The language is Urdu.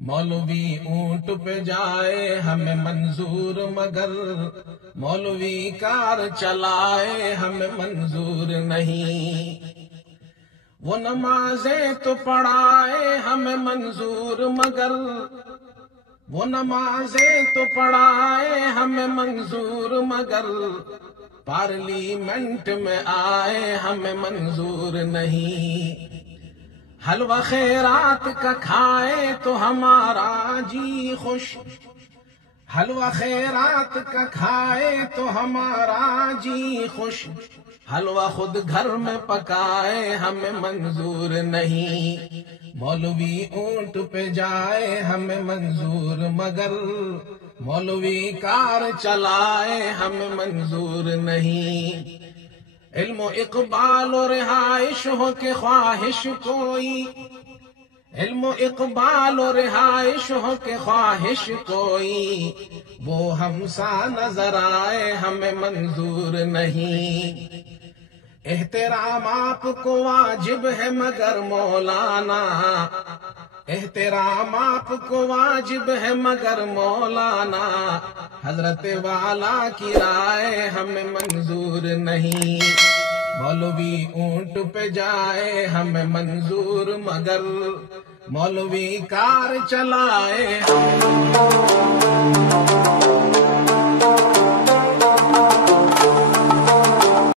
مولوی اونٹ پہ جائے ہمیں منظور مگر مولوی کار چلائے ہمیں منظور نہیں۔ وہ نمازیں تو پڑھائے ہمیں منظور مگر وہ نمازیں تو پڑھائے ہمیں منظور مگر پارلیمنٹ میں آئے ہمیں منظور نہیں۔ حلوہ خیرات کا کھائے تو ہمارا جی خوش، حلوہ خیرات کا کھائے تو ہمارا جی خوش، حلوہ خود گھر میں پکائے ہمیں منظور نہیں۔ مولوی اونٹ پہ جائے ہمیں منظور مگر مولوی کار چلائے ہمیں منظور نہیں۔ علم و اقبال و رہائش ہو کے خواہش کوئی، علم و اقبال و رہائش ہو کے خواہش کوئی، وہ ہم سا نظر آئے ہمیں منظور نہیں۔ احترام آپ کو واجب ہے مگر مولانا، احترام آپ کو واجب ہے مگر مولانا، حضرت والا کی رائے ہمیں منظور نہیں۔ مولوی اونٹ پہ جائے ہمیں منظور مگر مولوی کار چلائے